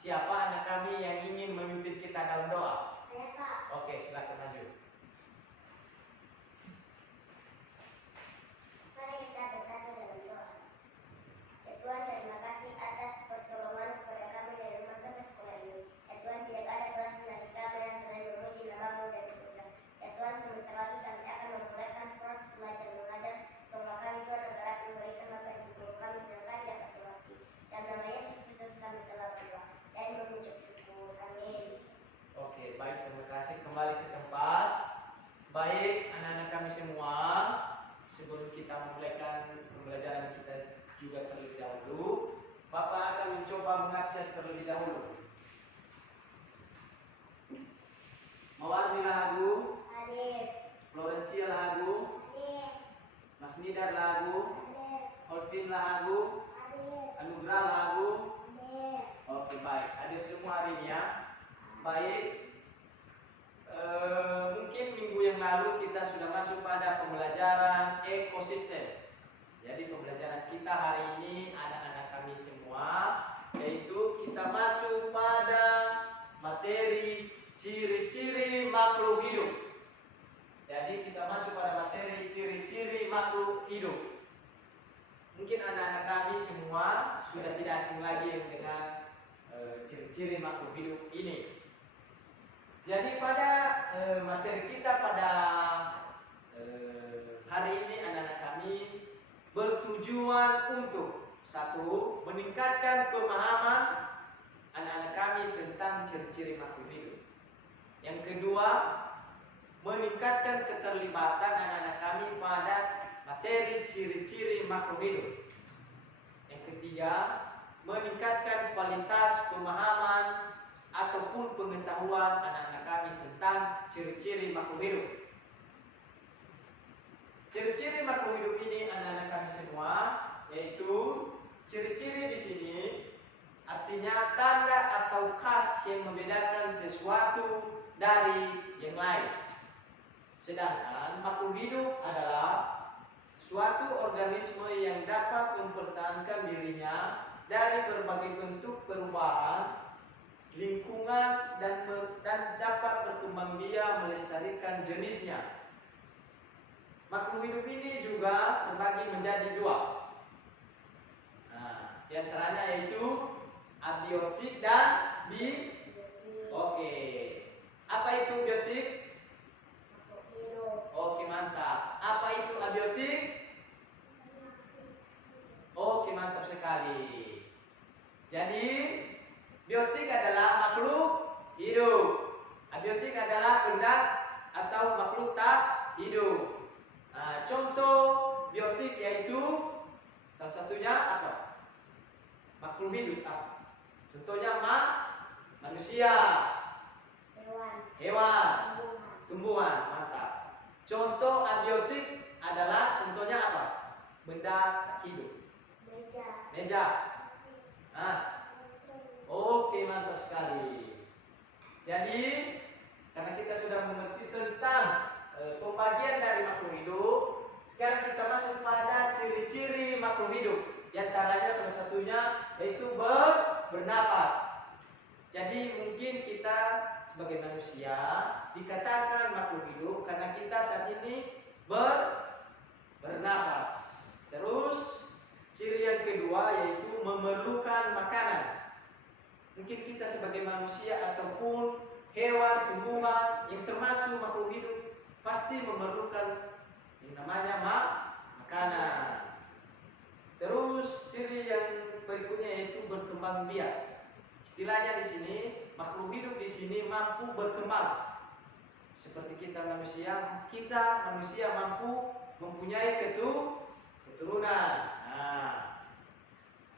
Siapa anak kami yang ingin memimpin kita dalam doa? Saya, Pak. Oke, silakan maju. Mari kita bersatu dalam doa. Ya Tuhan, terima kasih atas pertolongan kepada kami dari masa ke sekolah ini. Ya Tuhan, tidak ada kelas lagi kami yang selain memuji namamu dari surga. Ya Tuhan, sebentar lagi kami akan memulaikan proses belajar mengajar. Tolong kami Tuhan agar dapat memberikan apa yang perlu kami sehingga kami dapat mengerti. Dan nama Yesus Kristus kami telah berdoa dan mengucap syukur. Amin. Oke, baik, terima kasih. Kembali ke tempat. Baik, anak-anak kami semua, sebelum kita memulaikan pembelajaran kita juga terlebih dahulu, Bapak akan mencoba mengabsen terlebih dahulu. Mawar lagu, Hadir. Florencia lagu, Hadir. Mas Nidar lagu, Hadir. Olvin lagu, Hadir. Anugrah lagu. Hadir. Oke, baik, hadir semua hari ini ya. Baik, mungkin minggu yang lalu kita sudah masuk pada pembelajaran ekosistem. Jadi pembelajaran kita hari ini anak-anak kami semua, yaitu kita masuk pada materi ciri-ciri makhluk hidup. Jadi kita masuk pada materi ciri-ciri makhluk hidup. Mungkin anak-anak kami semua sudah tidak asing lagi dengan ciri-ciri makhluk hidup ini. Jadi pada materi kita pada hari ini anak-anak kami bertujuan untuk satu, meningkatkan pemahaman anak-anak kami tentang ciri-ciri makhluk hidup. Yang kedua, meningkatkan keterlibatan anak-anak kami pada materi ciri-ciri makhluk hidup. Yang ketiga, meningkatkan kualitas pemahaman ataupun pengetahuan anak-anak kami tentang ciri-ciri makhluk hidup. Ciri-ciri makhluk hidup ini anak-anak kami semua, yaitu ciri-ciri di sini artinya tanda atau khas yang membedakan sesuatu dari yang lain. Sedangkan makhluk hidup adalah suatu organisme yang dapat mempertahankan dirinya dari berbagai bentuk perubahan lingkungan dan dapat berkembang biak melestarikan jenisnya. Makhluk hidup ini juga terbagi menjadi dua. Nah, di antaranya yaitu abiotik dan Oke. Apa itu biotik? Oke, mantap. Apa itu abiotik? Oke, mantap sekali. Jadi biotik adalah makhluk hidup. Abiotik adalah benda atau makhluk tak hidup. Nah, contoh biotik yaitu salah satunya apa? Makhluk hidup. Contohnya manusia, hewan, tumbuhan. Mantap. Contoh abiotik adalah contohnya apa? Benda tak hidup. Meja. Nah, oke, mantap sekali. Jadi, karena kita sudah mengerti tentang pembagian dari makhluk hidup, sekarang kita masuk pada ciri-ciri makhluk hidup. Di antaranya salah satunya yaitu bernapas. Jadi mungkin kita sebagai manusia dikatakan makhluk hidup karena kita saat ini bernapas. Terus ciri yang kedua yaitu memerlukan makanan. Mungkin kita sebagai manusia ataupun hewan, tumbuhan yang termasuk makhluk hidup pasti memerlukan yang namanya makanan. Terus ciri yang berikutnya yaitu berkembang biak. Istilahnya di sini makhluk hidup di sini mampu berkembang. Seperti kita manusia mampu mempunyai keturunan. Nah,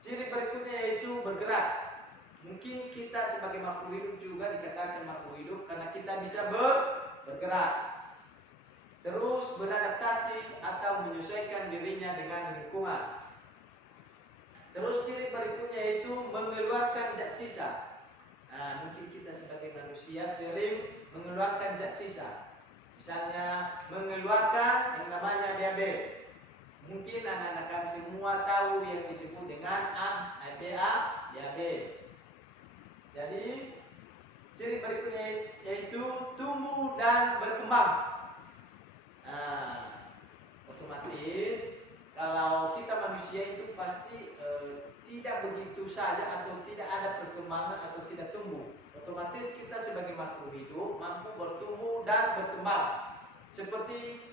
ciri berikutnya yaitu bergerak. Mungkin kita sebagai makhluk hidup juga dikatakan makhluk hidup karena kita bisa bergerak. Terus beradaptasi atau menyesuaikan dirinya dengan lingkungan. Terus ciri berikutnya yaitu mengeluarkan zat sisa. Nah, mungkin kita sebagai manusia sering mengeluarkan zat sisa. Misalnya mengeluarkan yang namanya diabetes. Mungkin anak-anak kami semua tahu yang disebut dengan diabetes. Jadi ciri berikutnya yaitu tumbuh dan berkembang. Nah, otomatis kalau kita manusia itu pasti tidak begitu saja atau tidak ada perkembangan atau tidak tumbuh. Otomatis kita sebagai makhluk hidup mampu bertumbuh dan berkembang. Seperti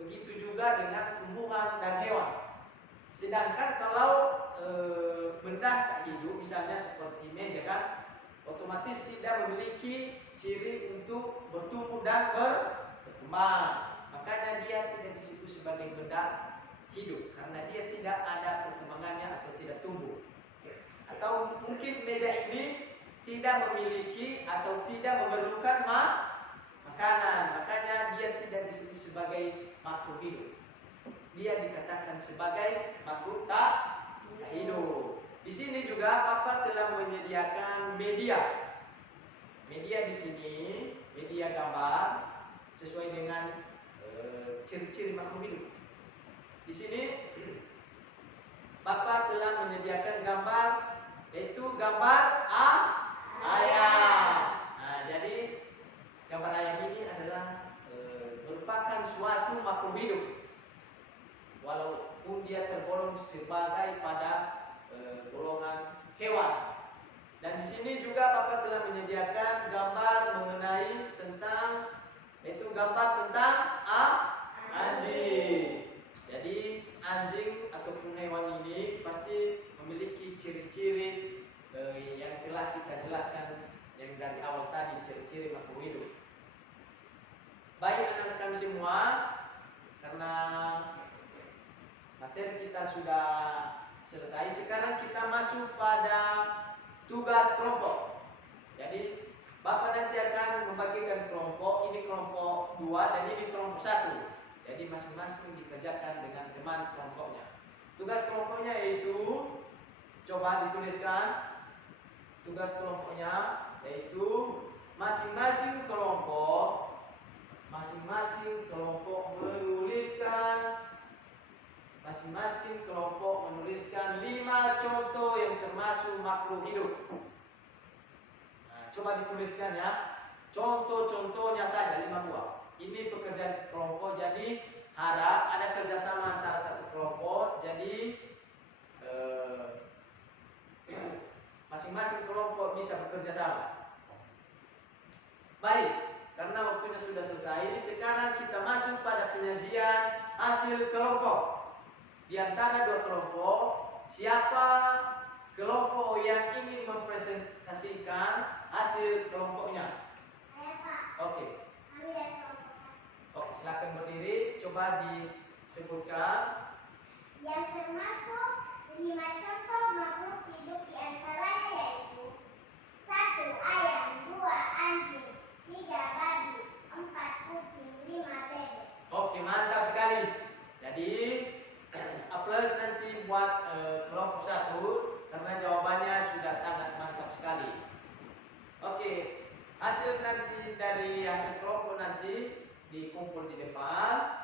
begitu juga dengan tumbuhan dan hewan. Sedangkan kalau benda tak hidup, misalnya seperti meja kan, otomatis tidak memiliki ciri untuk bertumbuh dan berkembang. Makanya dia tidak disebut sebagai benda hidup karena dia tidak ada perkembangannya atau tidak tumbuh. Atau mungkin meja ini tidak memiliki atau tidak memerlukan makanan, makanya dia tidak disebut sebagai makhluk hidup. Dia dikatakan sebagai makhluk tak hidup. Di sini juga Papa telah menyediakan media. Media di sini, media gambar sesuai dengan ciri-ciri makhluk hidup. Di sini Papa telah menyediakan gambar, yaitu gambar ayam. Nah, jadi gambar ayam ini adalah merupakan suatu makhluk hidup. Walaupun dia tergolong sebagai pada golongan hewan. Dan di sini juga Bapak telah menyediakan gambar mengenai tentang, yaitu gambar tentang anjing. Jadi anjing ataupun hewan ini pasti memiliki ciri-ciri yang telah kita jelaskan yang dari awal tadi, ciri-ciri makhluk hidup. Baik anak-anak kami semua, karena materi kita sudah selesai. Sekarang kita masuk pada tugas kelompok. Jadi Bapak nanti akan membagikan kelompok. Ini kelompok 2 dan ini kelompok 1. Jadi masing-masing dikerjakan dengan teman kelompoknya. Tugas kelompoknya yaitu, coba dituliskan. Tugas kelompoknya yaitu masing-masing kelompok menuliskan 5 contoh yang termasuk makhluk hidup. Nah, coba dituliskan ya. Contoh-contohnya saja 5 buah. Ini pekerjaan kelompok, jadi harap ada kerjasama antara satu kelompok. Jadi masing-masing kelompok bisa bekerja sama. Baik, karena waktunya sudah selesai, sekarang kita masuk pada penyajian hasil kelompok. Di antara 2 kelompok, siapa kelompok yang ingin mempresentasikan hasil kelompoknya? Saya, Pak. Oke. Kami dari kelompok. Oke, silakan berdiri, coba disebutkan. Yang termasuk 5 contoh makhluk hidup diantaranya yaitu 1. Ayam, 2. Anjing, 3. Babi, 4. Kucing, 5. bebek. Oke, mantap sekali. Jadi plus nanti buat kelompok 1 karena jawabannya sudah sangat mantap sekali. Oke, hasil nanti dari hasil kelompok nanti dikumpul di depan.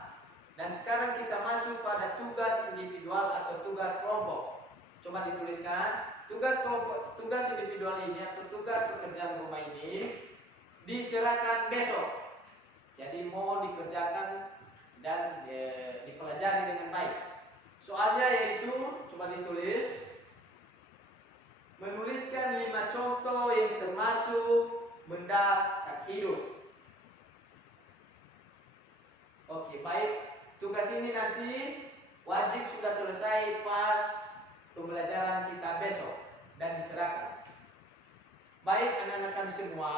Dan sekarang kita masuk pada tugas individual atau tugas kelompok. Coba dituliskan, tugas kelompok, tugas individual ini atau tugas pekerjaan rumah ini diserahkan besok. Jadi mau dikerjakan dan dipelajari dengan baik. Soalnya yaitu, coba ditulis, menuliskan 5 contoh yang termasuk benda tak hidup. Oke, baik. Tugas ini nanti wajib sudah selesai pas pembelajaran kita besok dan diserahkan. Baik anak-anak kami semua,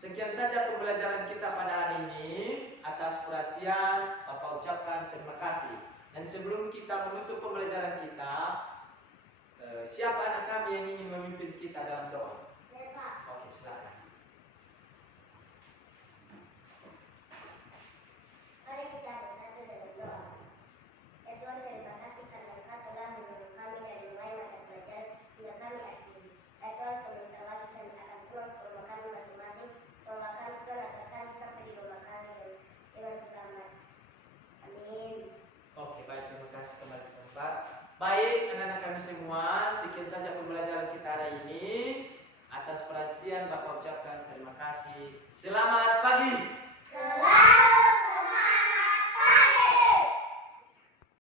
sekian saja pembelajaran kita pada hari ini. Atas perhatian, Bapak ucapkan terima kasih. Dan sebelum kita menutup pembelajaran kita, siapa anak kami yang ingin memimpin kita dalam doa?